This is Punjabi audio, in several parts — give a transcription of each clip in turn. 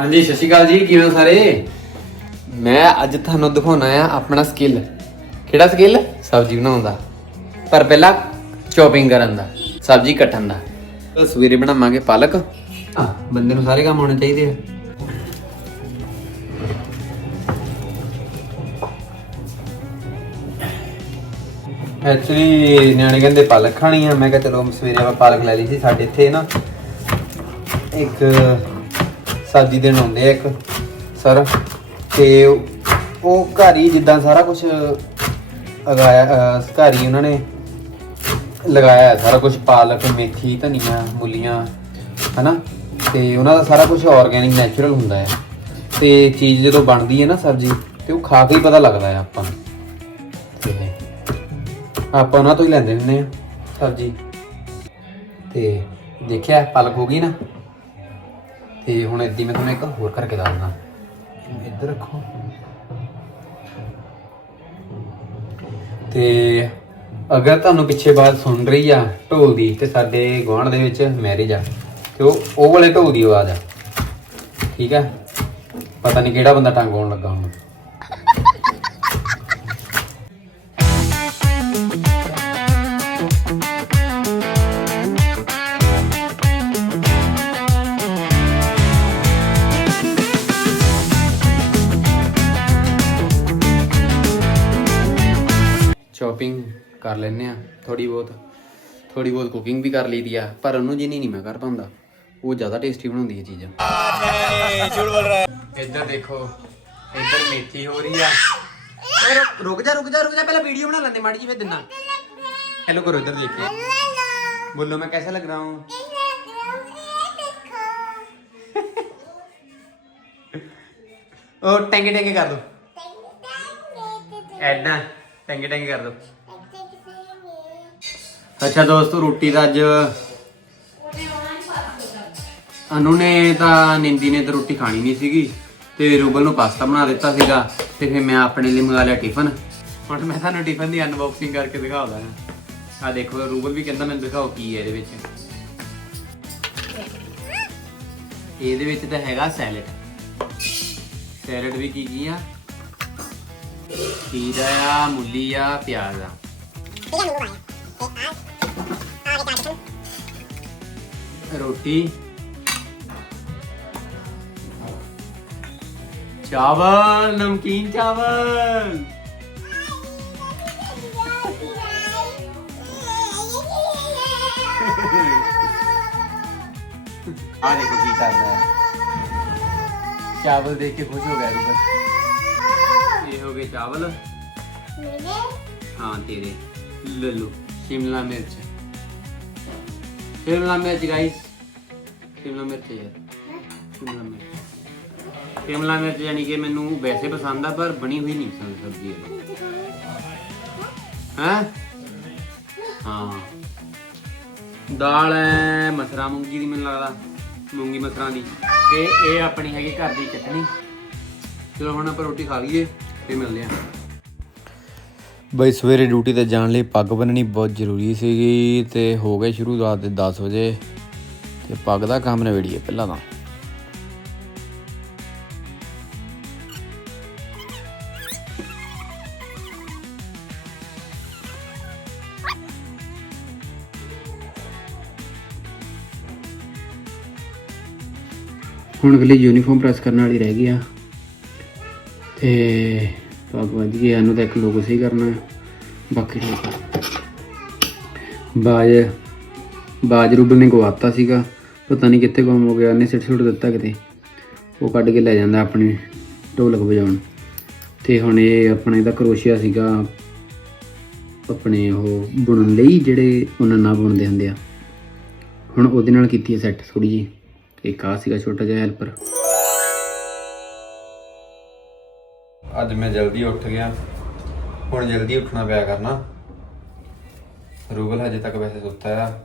ਹਾਂਜੀ, ਸਤਿ ਸ਼੍ਰੀ ਅਕਾਲ ਜੀ, ਕਿਵੇਂ ਹੋ ਸਾਰੇ? ਮੈਂ ਅੱਜ ਤੁਹਾਨੂੰ ਦਿਖਾਉਣਾ ਆ ਆਪਣਾ ਸਕਿੱਲ ਕਿਹੜਾ ਸਕਿੱਲ ਸਬਜ਼ੀ ਬਣਾਉਣ ਦਾ। ਪਰ ਪਹਿਲਾਂ ਚੌਪਿੰਗ ਕਰਨ ਦਾ, ਸਬਜ਼ੀ ਕੱਟਣ ਦਾ। ਤਾਂ ਸਵੇਰੇ ਬਣਾਵਾਂਗੇ ਪਾਲਕ। ਆ ਬੰਦੇ ਨੂੰ ਸਾਰੇ ਕੰਮ ਆਉਣੇ ਚਾਹੀਦੇ ਆ। ਐਕਚੁਅਲੀ ਨਿਆਣੇ ਕਹਿੰਦੇ ਪਾਲਕ ਖਾਣੀ ਆ। ਮੈਂ ਕਿਹਾ ਚਲੋ ਸਵੇਰੇ ਆਪਾਂ ਪਾਲਕ ਲੈ ਲਈ ਸੀ ਸਾਡੇ ਇੱਥੇ ਨਾ। ਇੱਕ ਸਬਜ਼ੀ ਦੇਣ ਆਉਂਦੇ ਆ ਇੱਕ, ਸਰ। ਤੇ ਉਹ ਘਰ ਹੀ ਜਿੱਦਾਂ ਸਾਰਾ ਕੁਝ ਅਗਾਇਆ ਘਰ ਹੀ ਉਹਨਾਂ ਨੇ ਲਗਾਇਆ ਸਾਰਾ ਕੁਝ ਪਾਲਕ, ਮੇਥੀ, ਧਨੀਆ, ਮੂਲੀਆਂ, ਹਨਾ? ਤੇ ਉਹਨਾਂ ਦਾ ਸਾਰਾ ਕੁਝ ਆਰਗੈਨਿਕ ਨੈਚੁਰਲ ਹੁੰਦਾ ਹੈ। ਤੇ ਚੀਜ਼ ਜਦੋਂ ਬਣਦੀ ਹੈ ਨਾ ਸਬਜ਼ੀ, ਤੇ ਉਹ ਖਾ ਕੇ ਹੀ ਪਤਾ ਲੱਗਦਾ ਹੈ ਆਪਾਂ ਨੂੰ। ਆਪਾਂ ਉਹਨਾਂ ਤੋਂ ਹੀ ਲੈਂਦੇ ਹੁੰਦੇ ਆ ਸਬਜ਼ੀ। ਤੇ ਦੇਖਿਆ, ਪਾਲਕ ਹੋ ਗਈ ਨਾ? ਤੇ ਹੁਣ ਇੱਦੀ ਮੈਂ ਤੁਹਾਨੂੰ ਇੱਕ ਹੋਰ ਕਰਕੇ ਦੱਸਦਾ। ਇਹਨੂੰ ਇੱਧਰ ਰੱਖੋ। ਤੇ ਅਗਰ ਤੁਹਾਨੂੰ ਪਿੱਛੇ ਬਾਤ ਸੁਣ ਰਹੀ ਆ ਢੋਲ ਦੀ ਤੇ ਸਾਡੇ ਗੁਆਂਢ ਦੇ ਵਿੱਚ ਮੈਰਿਜ ਆ, ਤੇ ਉਹ ਉਹ ਵਾਲੇ ਢੋਲ ਦੀ ਆਵਾਜ਼ ਆ। ਠੀਕ ਆ? ਪਤਾ ਨਹੀਂ ਕਿਹੜਾ ਬੰਦਾ ਟੰਗ ਆਉਣ ਲੱਗਾ ਹੁਣ। ਕਰ ਲੈਨੇ ਆ ਥੋੜੀ ਬਹੁਤ ਥੋੜੀ ਬਹੁਤ ਕੁਕਿੰਗ ਵੀ ਕਰ ਲਈਦੀ ਆ, ਪਰ ਉਹਨੂੰ ਜਿੰਨੀ ਨਹੀਂ ਮੈਂ ਕਰ ਪਾਉਂਦਾ, ਉਹ ਜ਼ਿਆਦਾ ਟੇਸਟੀ ਬਣਾਉਂਦੀ ਹੈ ਚੀਜ਼ਾਂ। ਇੱਧਰ ਦੇਖੋ, ਇੱਧਰ ਮੇਥੀ ਹੋ ਰਹੀ ਆ। ਓਏ, ਰੁਕ- ਜਾ, ਰੁਕ ਜਾ ਰੁਕ ਜਾ, ਪਹਿਲਾਂ ਵੀਡੀਓ ਬਣਾ ਲੈਂਦੇ ਮਾੜੀ ਜੀ ਫੇਰ ਦਿੰਨਾ ਹੈਲੋ, ਕਰੋ ਇੱਧਰ ਦੇਖੋ ਬੋਲੋ, ਮੈਂ ਕੈਸਾ ਲੱਗ ਰਹਾ ਹੂੰ? ਉਹ ਟੈਂਗੇ ਟੈਂਗੇ ਕਰ ਦੋ। ਐਦਾਂ ਟੈਂਗੇ ਟੈਂਗੇ ਕਰ ਦੋ। ਅੱਛਾ ਦੋਸਤੋ, ਰੋਟੀ ਦਾ ਅੱਜ ਅਨੂ ਨੇ ਤਾਂ ਨਿੰਦੀ ਨੇ ਤਾਂ ਰੋਟੀ ਖਾਣੀ ਨਹੀਂ ਸੀਗੀ ਤੇ ਰੂਬਲ ਨੂੰ ਪਾਸਤਾ ਬਣਾ ਦਿੱਤਾ ਸੀਗਾ ਤੇ ਫਿਰ ਮੈਂ ਆਪਣੇ ਲਈ ਮੰਗਾ ਲਿਆ ਟਿਫਨ। ਹੁਣ ਮੈਂ ਤੁਹਾਨੂੰ ਟਿਫਨ ਦੀ ਅਨਬਾਕਸਿੰਗ ਕਰਕੇ ਦਿਖਾਉਂਦਾ ਹਾਂ। ਆ ਦੇਖੋ, ਰੂਬਲ ਵੀ ਕਹਿੰਦਾ ਮੈਨੂੰ ਦਿਖਾਓ ਕੀ ਹੈ ਇਹਦੇ ਵਿੱਚ। ਇਹਦੇ ਵਿੱਚ ਤਾਂ ਹੈਗਾ ਸੈਲਡ। ਸੈਲਡ ਵੀ ਕੀ ਕੀ ਆ? ਖੀਰਾ ਆ, ਮੁੱਲੀ ਆ, ਪਿਆਜ਼ ਆ। ਰੋਟੀ ਚਾਵਲ ਨਮਕੀਨ ਚਾਵਲ ਆ ਦੇਖੋ ਕੀ ਕਰਦਾ ਹੈ ਚਾਵਲ ਦੇਖ ਕੇ ਖੁਸ਼ ਹੋ ਗਿਆ ਰੂਬਲ ਇਹ ਹੋ ਗਏ ਚਾਵਲ ਹਾਂ ਤੇਰੇ ਲੈ ਲਓ ਸ਼ਿਮਲਾ ਮਿਰਚ ਸ਼ਿਮਲਾ ਮਿਰਚ ਗਾਇਸ ਸ਼ਿਮਲਾ ਮਿਰਚ ਯਾਰ. ਸ਼ਿਮਲਾ ਮਿਰਚ ਸ਼ਿਮਲਾ ਮਿਰਚ ਯਾਨੀ ਕਿ ਮੈਨੂੰ ਵੈਸੇ ਪਸੰਦ ਆ, ਪਰ ਬਣੀ ਹੋਈ ਨਹੀਂ ਪਸੰਦ ਸਬਜ਼ੀ ਇਹ। ਹਾਂ? ਹਾਂ। ਦਾਲ ਹੈ ਮਸਰਾ ਮੂੰਗੀ ਦੀ ਮੈਨੂੰ ਲੱਗਦਾ, ਮੂੰਗੀ ਮਸਰਾਂ ਦੀ। ਤੇ ਇਹ ਆਪਣੀ ਹੈਗੀ ਘਰ ਦੀ ਚਟਣੀ ਚਲੋ ਹੁਣ ਆਪਾਂ ਰੋਟੀ ਖਾ ਲਈਏ, ਫਿਰ ਮਿਲਦੇ ਆਂ। ਬਈ ਸਵੇਰੇ ਡਿਊਟੀ ਤੇ ਜਾਣ ਲਈ ਪੱਗ ਬੰਨਣੀ ਬਹੁਤ ਜ਼ਰੂਰੀ ਸੀਗੀ ਤੇ ਹੋ ਗਏ ਸ਼ੁਰੂ ਰਾਤ ਦੇ 10 ਵਜੇ ਤੇ ਪੱਗ ਦਾ ਕੰਮ ਨਵੇੜੀਏ ਪਹਿਲਾਂ ਤਾਂ। ਹੁਣ ਅਗਲੀ ਯੂਨੀਫਾਰਮ ਪ੍ਰੈਸ ਕਰਨ ਵਾਲੀ ਰਹਿ ਗਈ ਆ। ਤੇ ਪੱਗ ਵੱਜ ਗਈ ਇਹਨੂੰ ਤਾਂ ਇੱਕ ਲੋਗੋ ਸਹੀ ਕਰਨਾ ਹੈ। ਬਾਕੀ ਠੀਕ ਬਾਜ ਬਾਜ ਰੂਬਲ ਨੇ ਗਵਾਤਾ ਸੀਗਾ। ਪਤਾ ਨਹੀਂ ਕਿੱਥੇ ਗੁੰਮ ਹੋ ਗਿਆ ਉਹਨੇ ਸਿੱਟ ਸੁੱਟ ਦਿੱਤਾ ਕਿਤੇ। ਉਹ ਕੱਢ ਕੇ ਲੈ ਜਾਂਦਾ ਆਪਣੀ ਢੋਲਕ ਵਜਾਉਣ। ਤੇ ਹੁਣ ਇਹ ਆਪਣੇ ਦਾ ਕਰੋਸ਼ੀਆ ਸੀਗਾ। ਆਪਣੇ ਉਹ ਬੁਣਨ ਲਈ ਜਿਹੜੇ ਉਹਨਾਂ ਨਾਲ ਬੁਣਦੇ ਹੁੰਦੇ ਆ। ਹੁਣ ਉਹਦੇ ਨਾਲ ਕੀਤੀ ਹੈ ਸੈੱਟ ਥੋੜੀ ਜੀ ਇੱਕ ਆ ਸੀਗਾ ਛੋਟਾ ਜਿਹਾ ਹੈਲਪਰ ਅੱਜ ਮੈਂ ਜਲਦੀ ਉੱਠ ਗਿਆ। ਹੁਣ ਜਲਦੀ ਉੱਠਣਾ ਪਿਆ ਕਰਨਾ। ਰੂਬਲ ਹਜੇ ਤੱਕ ਵੈਸੇ ਸੁੱਤਾ ਆ।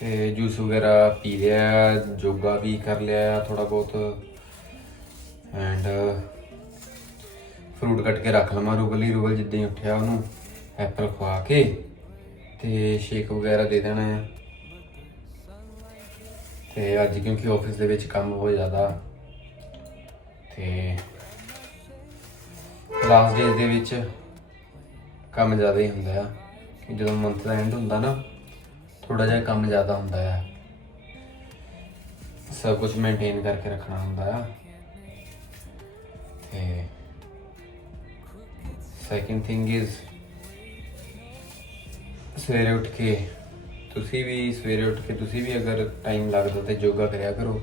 ਤੇ ਜੂਸ ਵਗੈਰਾ ਪੀ ਲਿਆ ਯੋਗਾ ਵੀ ਕਰ ਲਿਆ ਥੋੜਾ ਬਹੁਤ। ਐਂਡ ਫਰੂਟ ਕੱਟ ਕੇ ਰੱਖ ਲਵਾਂ ਰੂਬਲ ਹੀ ਰੂਬਲ ਜਿੱਦਾਂ ਹੀ ਉੱਠਿਆ ਉਹਨੂੰ ਐਪਲ ਖਵਾ ਕੇ ਤੇ ਸ਼ੇਕ ਵਗੈਰਾ ਦੇ ਦੇਣਾ ਆ। ਤੇ ਅੱਜ ਕਿਉਂਕਿ ਆਫਿਸ ਦੇ ਵਿੱਚ ਕੰਮ ਬਹੁਤ ਜ਼ਿਆਦਾ। ਤੇ ਲਾਸਟ ਡੇ ਦੇ ਵਿੱਚ ਕੰਮ ਜ਼ਿਆਦਾ ਹੀ ਹੁੰਦਾ ਆ। ਕਿ ਜਦੋਂ ਮੰਥ ਦਾ ਐਂਡ ਹੁੰਦਾ ਨਾ ਥੋੜਾ ਜਿਹਾ ਕੰਮ ਜ਼ਿਆਦਾ ਹੁੰਦਾ ਆ। ਸਭ ਕੁਝ ਮੇਨਟੇਨ ਕਰਕੇ ਰੱਖਣਾ ਹੁੰਦਾ ਆ। ਤੇ ਸੈਕਿੰਡ ਥਿੰਗ ਇਜ਼ ਸਵੇਰੇ ਉੱਠ ਕੇ ਤੁਸੀਂ ਵੀ, ਸਵੇਰੇ ਉੱਠ ਕੇ ਤੁਸੀਂ ਵੀ ਅਗਰ ਟਾਈਮ ਲੱਗਦਾ ਤੇ ਯੋਗਾ ਕਰਿਆ ਕਰੋ।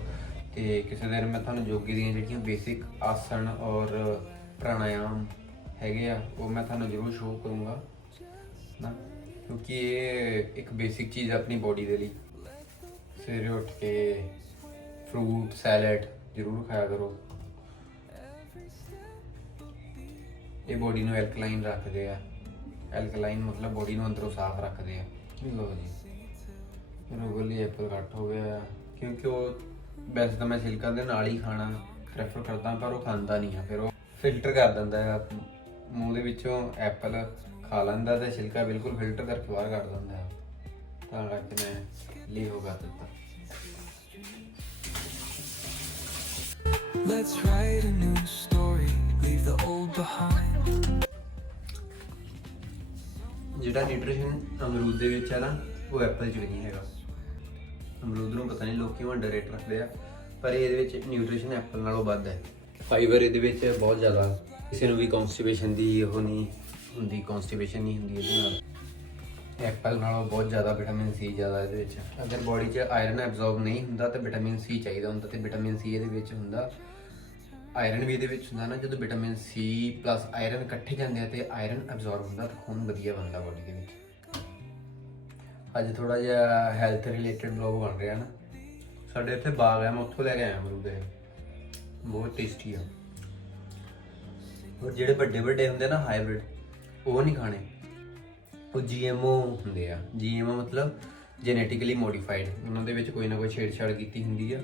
ਤੇ ਕਿਸੇ ਦਿਨ ਮੈਂ ਤੁਹਾਨੂੰ ਯੋਗੇ ਦੀਆਂ ਜਿਹੜੀਆਂ ਬੇਸਿਕ ਆਸਣ ਔਰ ਪ੍ਰਾਣਾਯਾਮ ਹੈਗੇ ਆ, ਉਹ ਮੈਂ ਤੁਹਾਨੂੰ ਜ਼ਰੂਰ ਸ਼ੋਅ ਕਰੂੰਗਾ, ਨਾ? ਕਿਉਂਕਿ ਇਹ ਇੱਕ ਬੇਸਿਕ ਚੀਜ਼ ਹੈ ਆਪਣੀ ਬੋਡੀ ਦੇ ਲਈ। ਸਵੇਰੇ ਉੱਠ ਕੇ ਫਰੂਟ ਸੈਲਡ ਜ਼ਰੂਰ ਖਾਇਆ ਕਰੋ। ਇਹ ਬੋਡੀ ਨੂੰ ਐਲਕਲਾਈਨ ਰੱਖਦੇ ਆ। ਐਲਕਲਾਈਨ ਮਤਲਬ ਬੋਡੀ ਨੂੰ ਅੰਦਰੋਂ ਸਾਫ਼ ਰੱਖਦੇ ਆ। ਲੋ ਜੀ। ਰੋਗਲੀ ਐਪਲ ਘੱਟ ਹੋ ਗਿਆ। ਕਿਉਂਕਿ ਉਹ ਵੈਸੇ ਤਾਂ ਮੈਂ ਸਿਲਕਾ ਦੇ ਨਾਲ ਹੀ ਖਾਣਾ ਪ੍ਰੈਫਰ ਕਰਦਾ, ਪਰ ਉਹ ਖਾਂਦਾ ਨਹੀਂ ਆ, ਫਿਰ ਉਹ ਫਿਲਟਰ ਕਰ ਦਿੰਦਾ ਆ ਮੂੰਹ ਦੇ ਵਿੱਚੋਂ ਐਪਲ ਖਾ ਲੈਂਦਾ ਤੇ ਛਿਲਕਾ ਬਿਲਕੁਲ ਫਿਲਟਰ ਕਰਕੇ ਬਾਹਰ ਕੱਢ ਦਿੰਦਾ ਆ ਤਾਂ ਕਰਕੇ ਮੈਂ ਲਈ ਹੋਗਾ ਦਿੱਤਾ Let's write a new story, leave the old behind. ਜਿਹੜਾ ਨਿਊਟ੍ਰੀਸ਼ਨ ਅਮਰੂਦ ਦੇ ਵਿੱਚ ਹੈ ਨਾ ਉਹ ਐਪਲ 'ਚ ਵੀ ਨਹੀਂ ਹੈਗਾ। ਅਮਰੂਦ ਨੂੰ ਪਤਾ ਨਹੀਂ ਲੋਕ ਕਿਉਂ ਅੰਡਰਰੇਟ ਰੱਖਦੇ ਆ ਪਰ ਇਹਦੇ ਵਿੱਚ ਨਿਊਟ੍ਰੀਸ਼ਨ ਐਪਲ ਨਾਲੋਂ ਵੱਧ ਹੈ। ਫਾਈਬਰ ਇਹਦੇ ਵਿੱਚ ਬਹੁਤ ਜ਼ਿਆਦਾ ਕਿਸੇ ਨੂੰ ਵੀ ਕਨਸਟੀਪੇਸ਼ਨ ਦੀ ਉਹ ਨਹੀਂ ਹੁੰਦੀ ਕਨਸਟੀਪੇਸ਼ਨ ਨਹੀਂ ਹੁੰਦੀ ਇਹਦੇ ਨਾਲ। ਐਪਲ ਨਾਲੋਂ ਬਹੁਤ ਜ਼ਿਆਦਾ ਵਿਟਾਮਿਨ ਸੀ ਜ਼ਿਆਦਾ ਇਹਦੇ ਵਿੱਚ। ਅਗਰ ਬਾਡੀ 'ਚ ਆਇਰਨ ਐਬਜ਼ੌਰਬ ਨਹੀਂ ਹੁੰਦਾ ਤਾਂ ਵਿਟਾਮਿਨ ਸੀ ਚਾਹੀਦਾ ਹੁੰਦਾ ਤੇ ਵਿਟਾਮਿਨ ਸੀ ਇਹਦੇ ਵਿੱਚ ਹੁੰਦਾ। ਆਇਰਨ ਵੀ ਇਹਦੇ ਵਿੱਚ ਹੁੰਦਾ ਨਾ, ਜਦੋਂ ਵਿਟਾਮਿਨ ਸੀ ਪਲੱਸ ਆਇਰਨ ਇਕੱਠੇ ਜਾਂਦੇ ਆ ਤੇ ਆਇਰਨ ਐਬਜ਼ੌਰਬ ਹੁੰਦਾ ਤਾਂ ਖੂਨ ਵਧੀਆ ਬਣਦਾ ਬਾਡੀ ਦੇ ਵਿੱਚ। ਅੱਜ ਥੋੜਾ ਜਿਹਾ ਹੈਲਥ ਰਿਲੇਟਡ ਬਲੌਗ ਬਣ ਰਿਹਾ ਨਾ। ਸਾਡੇ ਇੱਥੇ ਬਾਗ ਹੈ ਮੈਂ ਉੱਥੋਂ ਲੈ ਕੇ ਆਇਆ ਅਮਰੂਦ ਦੇ ਬਹੁਤ ਟੇਸਟੀ ਆ। ਔਰ ਜਿਹੜੇ ਵੱਡੇ ਵੱਡੇ ਹੁੰਦੇ ਨਾ ਹਾਈਬ੍ਰਿਡ ਉਹ ਨਹੀਂ ਖਾਣੇ। ਉਹ ਜੀਐਮਓ ਹੁੰਦੇ ਆ। ਜੀਐਮਓ ਮਤਲਬ ਜੈਨੇਟਿਕਲੀ ਮੋਡੀਫਾਈਡ ਉਹਨਾਂ ਦੇ ਵਿੱਚ ਕੋਈ ਨਾ ਕੋਈ ਛੇੜਛਾੜ ਕੀਤੀ ਹੁੰਦੀ ਆ।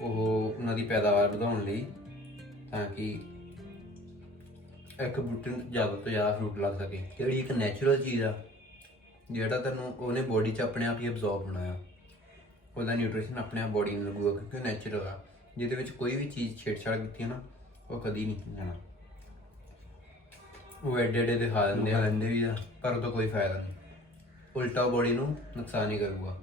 ਉਹ ਉਹਨਾਂ ਦੀ ਪੈਦਾਵਾਰ ਵਧਾਉਣ ਲਈ ਤਾਂ ਕਿ ਇੱਕ ਬੂਟੇ ਨੂੰ ਜ਼ਿਆਦਾ ਤੋਂ ਜ਼ਿਆਦਾ ਫਰੂਟ ਲੱਗ ਸਕੇ। ਜਿਹੜੀ ਇੱਕ ਨੈਚੁਰਲ ਚੀਜ਼ ਆ, ਜਿਹੜਾ ਤੁਹਾਨੂੰ ਉਹਨੇ ਬੋਡੀ 'ਚ ਆਪਣੇ ਆਪ ਹੀ ਅਬਜ਼ੌਰਬ ਹੋਣਾ ਆ। ਉਹਦਾ ਨਿਊਟ੍ਰੀਸ਼ਨ ਆਪਣੇ ਆਪ ਬੋਡੀ ਨੂੰ ਲੱਗੂਗਾ ਕਿਉਂਕਿ ਨੈਚੁਰਲ ਆ। ਜਿਹਦੇ ਵਿੱਚ ਕੋਈ ਵੀ ਚੀਜ਼ ਛੇੜਛਾੜ ਕੀਤੀ ਹੈ ਨਾ ਉਹ ਕਦੀ ਨਹੀਂ ਜਾਣਾ। ਉਹ ਐਡੇ ਐਡੇ ਦਿਖਾ ਦਿੰਦੇ ਆ। ਲੈਂਦੇ ਵੀ ਆ। ਪਰ ਉਹਦਾ ਕੋਈ ਫਾਇਦਾ ਨਹੀਂ। ਉਲਟਾ ਬੋਡੀ ਨੂੰ ਨੁਕਸਾਨ ਹੀ ਕਰੂਗਾ।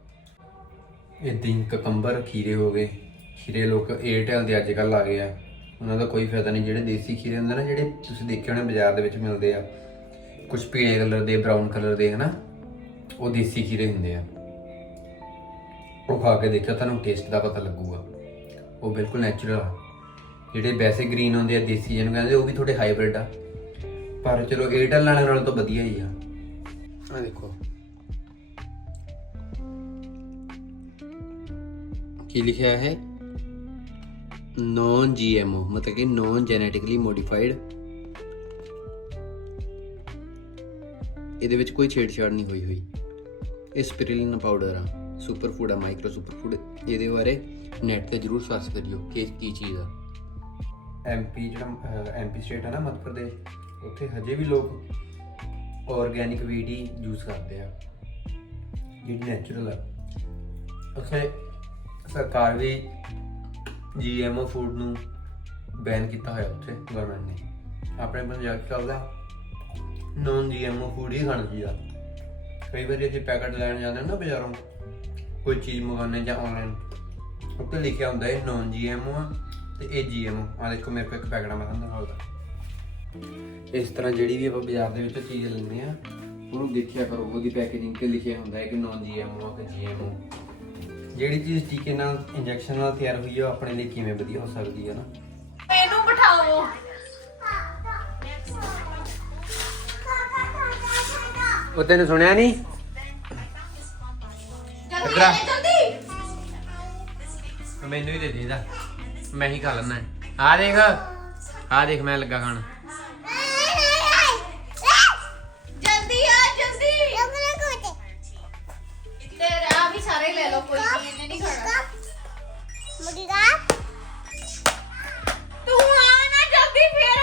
ਇਦਾਂ ਹੀ ਕਕੰਬਰ ਖੀਰੇ ਹੋ ਗਏ। ਖੀਰੇ ਲੋਕ ਏਅਰਟੈਲ ਦੇ ਅੱਜ ਕੱਲ੍ਹ ਆ ਗਏ ਆ। ਉਹਨਾਂ ਦਾ ਕੋਈ ਫਾਇਦਾ ਨਹੀਂ। ਜਿਹੜੇ ਦੇਸੀ ਖੀਰੇ ਹੁੰਦੇ ਨਾ ਜਿਹੜੇ ਤੁਸੀਂ ਦੇਖੇ ਹੋਣੇ ਬਾਜ਼ਾਰ ਦੇ ਵਿੱਚ ਮਿਲਦੇ ਆ। ਕੁਝ ਪੀਲੇ ਕਲਰ ਦੇ ਬ੍ਰਾਊਨ ਕਲਰ ਦੇ ਹਨਾ? ਉਹ ਦੇਸੀ ਖੀਰੇ ਹੁੰਦੇ ਆ। ਉਹ ਖਾ ਕੇ ਦੇਖਿਓ ਤੁਹਾਨੂੰ ਟੇਸਟ ਦਾ ਪਤਾ ਲੱਗੂਗਾ। ਉਹ ਬਿਲਕੁਲ ਨੈਚੁਰਲ ਆ। ਜਿਹੜੇ ਵੈਸੇ ਗ੍ਰੀਨ ਹੁੰਦੇ ਆ, ਦੇਸੀ ਜਿਹਨੂੰ ਕਹਿੰਦੇ, ਉਹ ਵੀ ਥੋੜੇ ਹਾਈਬ੍ਰਿਡ ਆ। ਪਰ ਚਲੋ ਏਅਰਟੈਲ ਵਾਲਿਆਂ ਨਾਲੋਂ ਤਾਂ ਵਧੀਆ ਹੀ ਆ। ਆ ਦੇਖੋ। ਕੀ ਲਿਖਿਆ ਹੈ? ਨੌਨ ਜੀਐਮਓ ਮਤਲਬ ਕਿ ਨੌਨ ਜੈਨੇਟਿਕਲੀ ਮੋਡੀਫਾਈਡ ਇਹਦੇ ਵਿੱਚ ਕੋਈ ਛੇੜਛਾੜ ਨਹੀਂ ਹੋਈ ਹੋਈ। ਇਹ ਸਪਿਰੂਲਿਨਾ ਪਾਊਡਰ ਆ। ਸੁਪਰ ਫੂਡ ਆ ਮਾਈਕਰੋ ਸੁਪਰ ਫੂਡ ਇਹਦੇ ਬਾਰੇ ਨੈਟ ਤੇ ਜਰੂਰ ਸਰਚ ਕਰਿਓ ਕਿ ਕੀ ਚੀਜ਼ ਆ। ਐਮਪੀ ਜਿਹੜਾ ਐਮਪੀ ਸਟੇਟ ਹੈ ਨਾ ਮੱਧ ਪ੍ਰਦੇਸ਼, ਉੱਥੇ ਹਜੇ ਵੀ ਲੋਕ ਆਰਗੈਨਿਕ ਵੀਡ ਹੀ ਯੂਜ਼ ਕਰਦੇ ਆ, ਜਿਹੜੀ ਨੈਚੁਰਲ ਆ। ਉੱਥੇ ਸਰਕਾਰ ਵੀ ਜੀਐਮਓ ਫੂਡ ਨੂੰ ਬੈਨ ਕੀਤਾ ਹੋਇਆ ਉੱਥੇ ਗਵਰਨਮੈਂਟ ਨੇ। ਆਪਣੇ ਪੰਜਾਬ 'ਚ ਚੱਲਦਾ ਨੌਨ ਜੀਐਮਓ ਫੂਡ ਹੀ ਖਾਣਾ ਚਾਹੀਦਾ ਕਈ ਵਾਰੀ ਅਸੀਂ ਪੈਕਟ ਲੈਣ ਜਾਂਦੇ ਨਾ ਬਾਜ਼ਾਰੋਂ ਕੋਈ ਚੀਜ਼ ਮੰਗਾਉਂਦੇ ਜਾਂ ਆਨਲਾਈਨ ਉੱਤੇ ਲਿਖਿਆ ਹੁੰਦਾ ਹੈ ਨੌਨ ਜੀਐਮਓ ਆ ਤੇ ਇਹ ਜੀਐਮਓ ਆ। ਦੇਖੋ ਮੇਰੇ ਕੋਲ ਇੱਕ ਪੈਕਟ ਆ ਮੈਂ ਤੁਹਾਨੂੰ ਦਿਖਾਉਂਦਾ। ਇਸ ਤਰ੍ਹਾਂ ਜਿਹੜੀ ਵੀ ਆਪਾਂ ਬਾਜ਼ਾਰ ਦੇ ਵਿੱਚੋਂ ਚੀਜ਼ ਲੈਂਦੇ ਆ ਉਹਨੂੰ ਦੇਖਿਆ ਕਰੋ ਉਹਦੀ ਪੈਕੇਜਿੰਗ ਤੇ ਲਿਖਿਆ ਹੁੰਦਾ ਹੈ ਕਿ ਨੌਨ ਜੀਐਮਓ ਆ ਕਿ ਜੀਐਮਓ ਜਿਹੜੀ ਚੀਜ਼ ਟੀਕੇ ਨਾਲ ਇੰਜੈਕਸ਼ਨ ਨਾਲ ਤਿਆਰ ਹੋਈ ਹੈ ਆਪਣੇ ਲਈ ਕਿਵੇਂ ਵਧੀਆ ਹੋ ਸਕਦੀ ਹੈ ਨਾ? ਇਹਨੂੰ ਬਿਠਾਓ। ਉਹ ਤੈਨੂੰ ਸੁਣਿਆ ਨਹੀਂ ਜਲਦੀ ਆ। ਜਲਦੀ। ਮੈਨੂੰ ਹੀ ਦੇ ਦੇ ਇਹਦਾ। ਮੈਂ ਹੀ ਖਾ ਲੈਣਾ ਆ ਦੇਖ। ਆ ਦੇਖ ਮੈਂ ਲੱਗਾ ਖਾਣ। ਜਲਦੀ ਆ ਜਲਦੀ। ਤੇਰੇ ਆ ਵੀ ਸਾਰੇ ਲੈ ਲਓ ਕੋਈ ਨਹੀਂ ਇਹਨੇ ਨਹੀਂ ਖਾਣਾ। ਤੂੰ ਆ ਨਾ ਜਲਦੀ ਫੇਰ।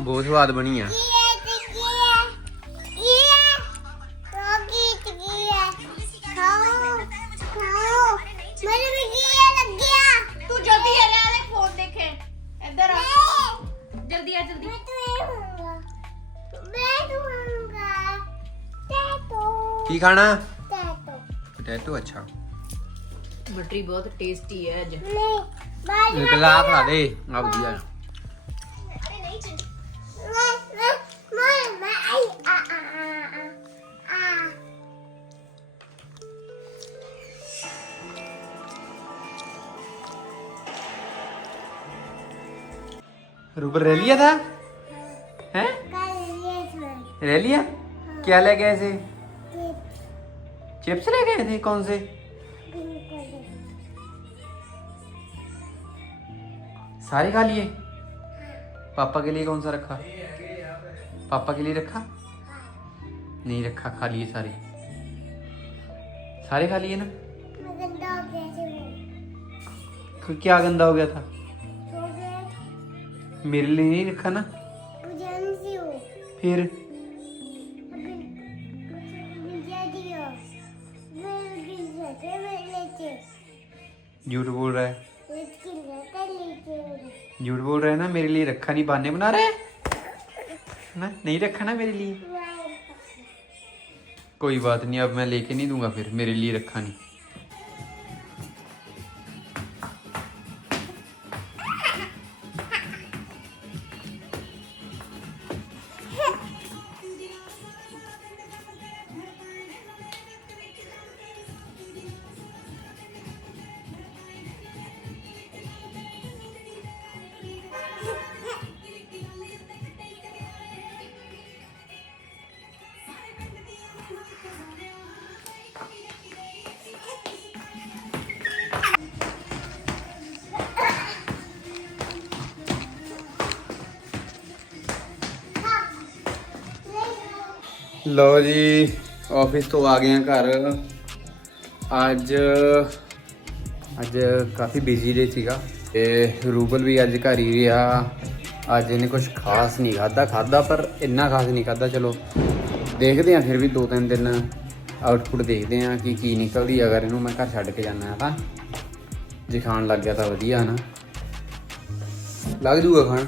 ਬਹੁਤ ਸਵਾਦ ਬਣੀ ਆ। खाना? पोटैटो अच्छा। मटरी बहुत टेस्टी है आज। निकला खा दे। अब दिया। रूबर रह लिया था? हैं? रह लिया? क्या ले गए थे? चिप्स ले गए थे कौन से सारे खा लिए पापा के लिए कौन सा रखा पापा के लिए रखा नहीं रखा खा लिए सारे सारे खा लिए ना क्या गंदा हो गया था मेरे लिए नहीं रखा ना फिर झूठ बोल रहा है झूठ बोल रहा है ना मेरे लिए रखा नहीं बहाने बना रहा है ना नहीं रखा ना मेरे लिए कोई बात नहीं अब मैं लेके नहीं दूंगा फिर मेरे लिए रखा नहीं ਲਓ ਜੀ ਆਫਿਸ ਤੋਂ ਆ ਗਏ ਆ ਘਰ। ਅੱਜ ਅੱਜ ਕਾਫੀ ਬਿਜ਼ੀ ਡੇ ਸੀਗਾ ਤੇ ਰੂਬਲ ਵੀ ਅੱਜ ਘਰ ਹੀ ਰਿਹਾ। ਅੱਜ ਇਹਨੇ ਕੁਝ ਖਾਸ ਨਹੀਂ ਖਾਦਾ ਖਾਦਾ ਪਰ ਇੰਨਾ ਖਾਸ ਨਹੀਂ ਖਾਦਾ ਚਲੋ। ਦੇਖਦੇ ਆ ਫਿਰ ਵੀ ਦੋ ਤਿੰਨ ਦਿਨ ਆਊਟਪੁੱਟ ਦੇਖਦੇ ਆ ਕਿ ਕੀ ਨਿਕਲਦੀ ਅਗਰ ਇਹਨੂੰ ਮੈਂ ਘਰ ਛੱਡ ਕੇ ਜਾਣਾ ਤਾਂ ਜੇ ਖਾਣ ਲੱਗ ਗਿਆ ਤਾਂ ਵਧੀਆ ਨਾ ਲੱਗ ਜੂਗਾ ਖਾਣ।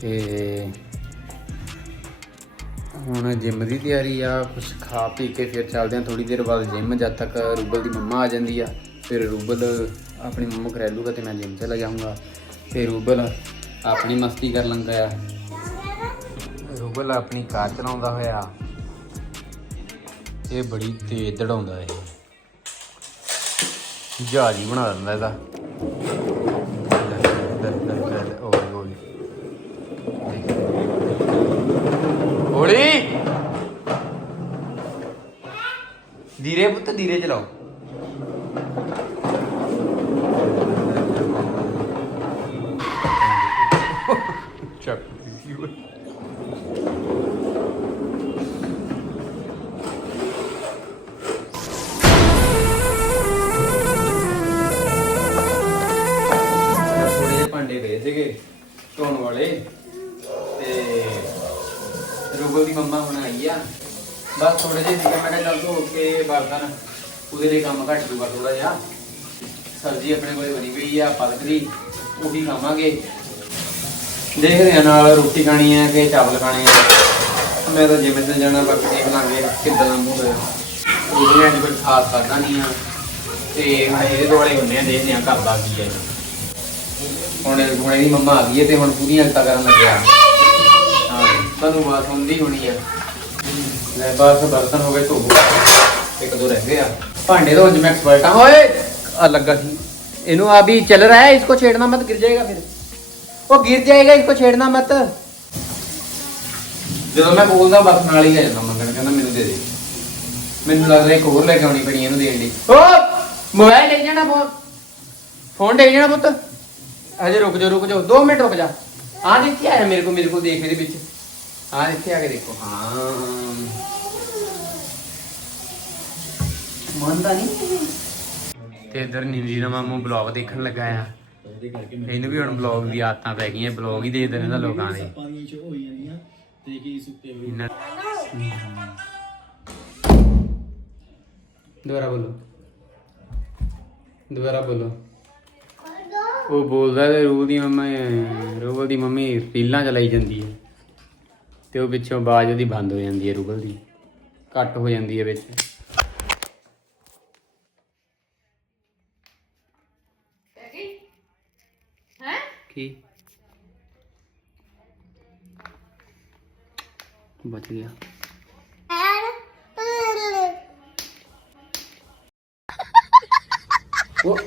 ਤੇ ਹੁਣ ਜਿਮ ਦੀ ਤਿਆਰੀ ਆ ਕੁਝ ਖਾ ਪੀ ਕੇ ਫਿਰ ਚੱਲਦੇ ਆ ਥੋੜੀ ਦੇਰ ਬਾਅਦ ਜਿਮ, ਜਦ ਤੱਕ ਰੂਬਲ ਦੀ ਮੰਮਾ ਆ ਜਾਂਦੀ ਆ, ਫਿਰ ਰੂਬਲ ਆਪਣੀ ਮੰਮਾ ਕਰ ਲੂਗਾ ਤੇ ਮੈਂ ਜਿਮ ਚਲਾ ਜਾਊਂਗਾ। ਫਿਰ ਰੂਬਲ ਆਪਣੀ ਮਸਤੀ ਕਰ ਲੰਗਾ ਆ। ਰੂਬਲ ਆਪਣੀ ਕਾਰ ਚਲਾਉਂਦਾ ਹੋਇਆ। ਇਹ ਬੜੀ ਤੇਜ਼ ਦੜਾਉਂਦਾ ਇਹ। ਜਹਾਜ਼ ਹੀ ਬਣਾ ਦਿੰਦਾ ਇਹਦਾ। ਧੀਰੇ ਪੁੱਤ ਧੀਰੇ ਚਲਾਓ। ਚੱਕ ਦਿੱਤੀ ਓਏ ਉਹਦੇ ਕੰਮ ਘੱਟ ਜੂਗਾ ਥੋੜਾ ਜਿਹਾ। ਸਬਜ਼ੀ ਆਪਣੇ ਕੋਲੇ ਬਣੀ ਪਈ ਆ ਪਾਲਕ ਦੀ ਉਹ ਖਾਵਾਂਗੇ। ਦੇਖਦੇ ਆ ਨਾਲ ਰੋਟੀ ਖਾਣੀ ਆ ਕਿ ਚਾਵਲ ਖਾਣੇ ਆ। ਮੈਂ ਤਾਂ ਜਿਮ ਤੇ ਜਾਣਾ, ਬਾਕੀ ਦੇਖ ਲਾਂਗੇ ਕਿੱਦਾਂ ਦਾ ਮੂਡ ਹੋਇਆ ਉਹਦੇ ਅੱਜ ਕੁਝ ਖਾਸ ਕਰਦਾ ਨਹੀਂ ਆ। ਤੇ ਹੁਣ ਇਹਦੇ ਦੁਆਲੇ ਹੁੰਨੇ ਆ, ਦੇਖਦੇ ਆ ਘਰ ਦਾ ਕੀ ਹੈ ਹੁਣ ਹੁਣ ਇਹਦੀ ਮੰਮਾ ਆ ਗਈ ਹੈ ਤੇ ਹੁਣ ਪੂਰੀਆਂ ਹਲਤਾ ਕਰਨ ਲੱਗਿਆ ਹਾਂ, ਤੁਹਾਨੂੰ ਬਾਤ ਹੁੰਦੀ ਹੋਣੀ ਆ। ਲੈ ਬਸ, ਬਰਤਨ ਹੋ ਗਏ, ਧੋ ਇੱਕ ਦੋ ਰਹਿ ਗਏ ਆ। ਭਾਂਡੇ ਤੋਂ ਜਿਵੇਂ ਐਕਸਪਰਟ ਆ ਓਏ ਆ ਲੱਗਾ ਸੀ ਇਹਨੂੰ ਆ ਵੀ ਚੱਲ ਰਹਾ ਹੈ इसको छेड़ना मत गिर जाएगा फिर ਉਹ गिर जाएगा इसको छेड़ना मत ਜਦੋਂ ਮੈਂ ਬੋਲਦਾ ਬਸ ਨਾਲ ਹੀ ਆ ਜਾਂਦਾ ਮੰਗਣ ਕਹਿੰਦਾ ਮੈਨੂੰ ਦੇ ਦੇ ਮੈਨੂੰ ਲੱਗਦਾ ਇੱਕ ਹੋਰ ਲੈ ਕੇ ਆਉਣੀ ਪੈਣੀ ਇਹਨੂੰ ਦੇਣ ਲਈ ਓ ਮੋਬਾਈਲ ਲੈ ਜਾਣਾ ਫੋਨ ਫੋਨ ਲੈ ਜਾਣਾ ਪੁੱਤ ਅਜੇ ਰੁਕ ਜਾ ਰੁਕ ਜਾ 2 ਮਿੰਟ ਰੁਕ ਜਾ ਆ ਦੇਖੀ ਆਇਆ ਮੇਰੇ ਕੋ ਮੇਰੇ ਕੋ ਦੇਖ ਇਹਦੇ ਵਿੱਚ ਆ ਇੱਥੇ ਆ ਕੇ ਦੇਖੋ ਹਾਂ ਮੰਨਦਾ ਨਹੀਂ ਤੇ ਇਧਰ ਨਿੰਦੀ ਦਾ ਮਾਮੂ ਬਲੌਗ ਦੇਖਣ ਲੱਗਾ ਆ। ਇਹਨੂੰ ਵੀ ਹੁਣ ਬਲੌਗ ਦੀ ਆਦਤਾਂ ਪੈ ਗਈਆਂ ਬਲੌਗ ਹੀ ਦੇਖਦੇ ਰਹਿੰਦਾ ਲੋਕਾਂ ਦੇ ਪਾਣੀਆਂ ਚ ਹੋ ਜਾਂਦੀਆਂ ਤੇ ਕੀ ਸੁੱਤੇ ਹੋਏ। ਇਹਨਾਂ ਦੁਬਾਰਾ ਬੋਲੋ। ਦੁਬਾਰਾ ਬੋਲੋ। ਉਹ ਬੋਲਦਾ ਤੇ ਰੂਲ ਦੀ ਮੰਮਾ ਰੂਬਲ ਦੀ ਮੰਮੀ ਰੀਲਾਂ ਚਲਾਈ ਜਾਂਦੀ ਹੈ ਤੇ ਉਹ ਪਿੱਛੋਂ ਆਵਾਜ਼ ਉਹਦੀ ਬੰਦ ਹੋ ਜਾਂਦੀ ਹੈ ਰੂਬਲ ਦੀ। ਕੱਟ ਹੋ ਜਾਂਦੀ ਹੈ ਵਿੱਚ। ਕੀ ਬਚ ਗਿਆ। ਉਹ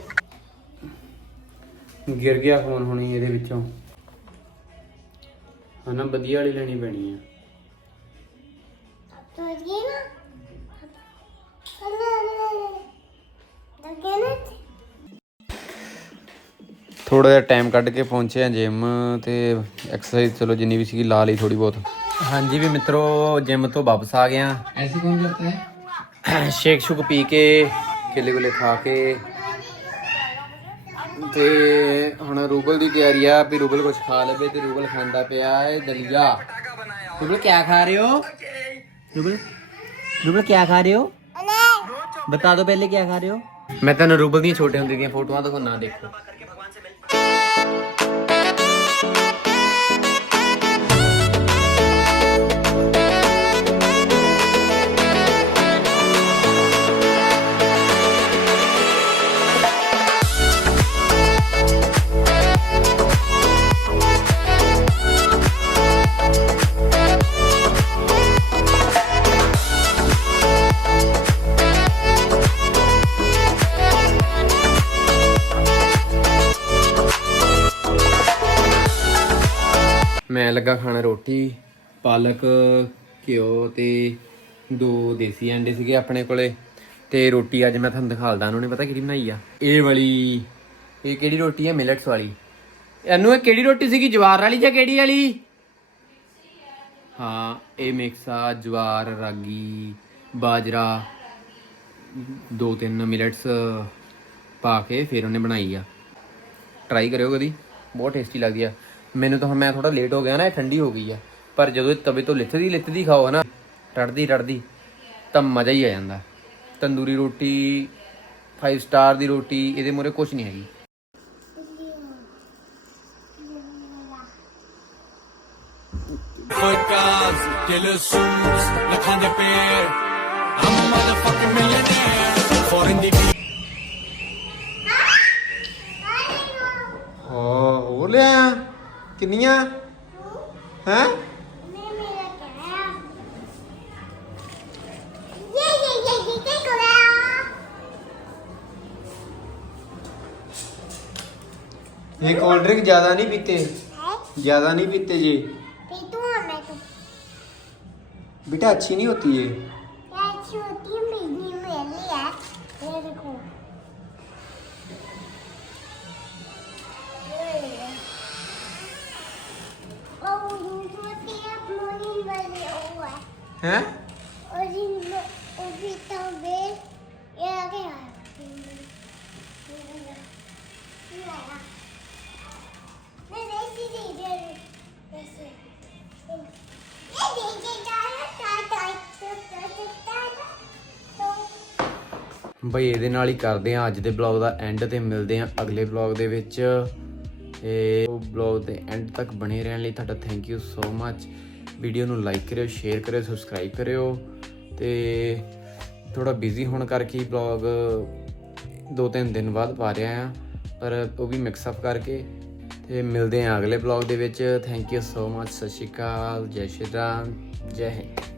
ਗਿਰ ਗਿਆ ਫੋਨ ਹੁਣੀ ਇਹਦੇ ਵਿੱਚੋਂ। ਹਨਾ ਵਧੀਆ ਵਾਲੀ ਲੈਣੀ ਪੈਣੀ ਆ। ਥੋੜਾ ਜਿਹਾ ਟਾਈਮ ਕੱਢ ਕੇ ਪਹੁੰਚੇ ਆ ਜਿਮ ਤੇ ਐਕਸਰਸਾਈਜ਼ ਚਲੋ ਜਿੰਨੀ ਵੀ ਸੀਗੀ ਲਾ ਲਈ ਥੋੜੀ ਬਹੁਤ। ਹਾਂਜੀ ਵੀ ਮਿੱਤਰੋ ਜਿਮ ਤੋਂ ਵਾਪਸ ਆ ਗਿਆ ਐਸੇ ਕੌਣ ਕਰਤਾ ਹੈ? ਸ਼ੇਕ ਸ਼ੁਕ ਪੀ ਕੇ ਕੇਲੇ ਗੁਲੇ ਖਾ ਕੇ। ਤੇ ਹੁਣ ਰੂਬਲ ਦੀ ਤਿਆਰੀ ਆ ਵੀ ਰੂਬਲ ਕੁਝ ਖਾ ਲਵੇ ਤੇ ਰੂਬਲ ਖਾਂਦਾ ਪਿਆ ਹੈ ਦਲੀਆ। ਰੂਬਲ ਕੀ ਖਾ ਰਹੇ ਹੋ? ਰੂਬਲ ਰੂਬਲ ਕੀ ਖਾ ਰਹੇ ਹੋ? ਬਤਾ ਦਿਓ ਪਹਿਲੇ ਕੀ ਖਾ ਰਹੇ ਹੋ? ਮੈਂ ਤੈਨੂੰ ਰੂਬਲ ਦੀਆਂ ਛੋਟੇ ਹੁੰਦੇ ਦੀਆਂ ਫੋਟੋਆਂ ਦਿਖਾਉਣਾ ਦੇਖੋ। Thank you. ਮੈਂ ਲੱਗਾ ਖਾਣਾ ਰੋਟੀ, ਪਾਲਕ, ਘਿਓ ਤੇ ਦੋ ਦੇਸੀ ਅੰਡੇ ਸੀਗੇ ਆਪਣੇ ਕੋਲੇ ਤੇ ਰੋਟੀ ਅੱਜ ਮੈਂ ਤੁਹਾਨੂੰ ਦਿਖਾਲਦਾ, ਉਹਨੂੰ ਪਤਾ ਕਿਹੜੀ ਬਣਾਈ ਆ। ਇਹ ਵਾਲੀ, ਇਹ ਕਿਹੜੀ ਰੋਟੀ ਆ? ਮਿਲਟਸ ਵਾਲੀ। ਇਹਨੂੰ ਇਹ ਕਿਹੜੀ ਰੋਟੀ ਸੀਗੀ, ਜਵਾਰ ਵਾਲੀ ਜਾਂ ਕਿਹੜੀ ਵਾਲੀ? ਹਾਂ, ਇਹ ਮਿਕਸ ਆ, ਜਵਾਰ, ਰਾਗੀ, ਬਾਜਰਾ, ਦੋ ਤਿੰਨ ਮਿਲਟਸ ਪਾ ਕੇ ਫਿਰ ਉਹਨੇ ਬਣਾਈ ਆ। ਟਰਾਈ ਕਰਿਓ ਕਦੀ, ਬਹੁਤ ਟੇਸਟੀ ਲੱਗਦੀ ਆ। ਮੈਨੂੰ ਤਾਂ ਹੁਣ ਮੈਂ ਥੋੜਾ ਲੇਟ ਹੋ ਗਿਆ ਨਾ ਇਹ ਠੰਡੀ ਹੋ ਗਈ ਆ ਪਰ ਜਦੋਂ ਇਹ ਤਵੇ ਤੋਂ ਲਿੱਥਦੀ ਲਿੱਥਦੀ ਖਾਓ ਨਾ ਰੜਦੀ ਰੜਦੀ ਤਾਂ ਮਜ਼ਾ ਹੀ ਆ ਜਾਂਦਾ ਤੰਦੂਰੀ ਰੋਟੀ 5 ਸਟਾਰ ਦੀ ਰੋਟੀ ਇਹਦੇ ਮੂਹਰੇ ਕੁਝ ਨਹੀਂ ਹੈਗੀ Footballs, killer suits. I'm a motherfucking millionaire. Foreign ਕਿੰਨੀਆਂ ਹੈ ਇਹ ਕੋਲਡ ਡਰਿੰਕ ਜ਼ਿਆਦਾ ਨਹੀਂ ਪੀਤੇ ਜ਼ਿਆਦਾ नहीं पीते जी बेटा अच्छी नहीं होती है हैं ਬਈ ਇਹਦੇ ਨਾਲ ਹੀ ਕਰਦੇ ਆ ਅੱਜ ਦੇ ਬਲੌਗ ਦਾ ਐਂਡ ਤੇ ਮਿਲਦੇ ਆ ਅਗਲੇ ਬਲੌਗ ਦੇ ਵਿੱਚ। ਉਹ ਬਲੌਗ ਦੇ ਐਂਡ ਤੱਕ ਬਣੇ ਰਹਿਣ ਲਈ ਤੁਹਾਡਾ thank you so much video ਨੂੰ ਲਾਈਕ ਕਰਿਓ ਸ਼ੇਅਰ ਕਰਿਓ ਸਬਸਕ੍ਰਾਈਬ ਕਰਿਓ ਤੇ ਥੋੜਾ ਬਿਜ਼ੀ ਹੋਣ ਕਰਕੇ ਬਲੌਗ ਦੋ ਤਿੰਨ ਦਿਨ ਬਾਅਦ ਪਾ ਰਿਹਾ ਆ ਪਰ ਉਹ ਵੀ ਮਿਕਸ ਅਪ ਕਰਕੇ ਤੇ ਮਿਲਦੇ ਆ ਅਗਲੇ ਬਲੌਗ ਦੇ ਵਿੱਚ। ਥੈਂਕ ਯੂ ਸੋ ਮੱਚ ਸਤਿ ਸ਼੍ਰੀ ਅਕਾਲ, ਜੈ ਸ਼੍ਰੀ ਰਾਮ, ਜੈ ਹਿੰਦ।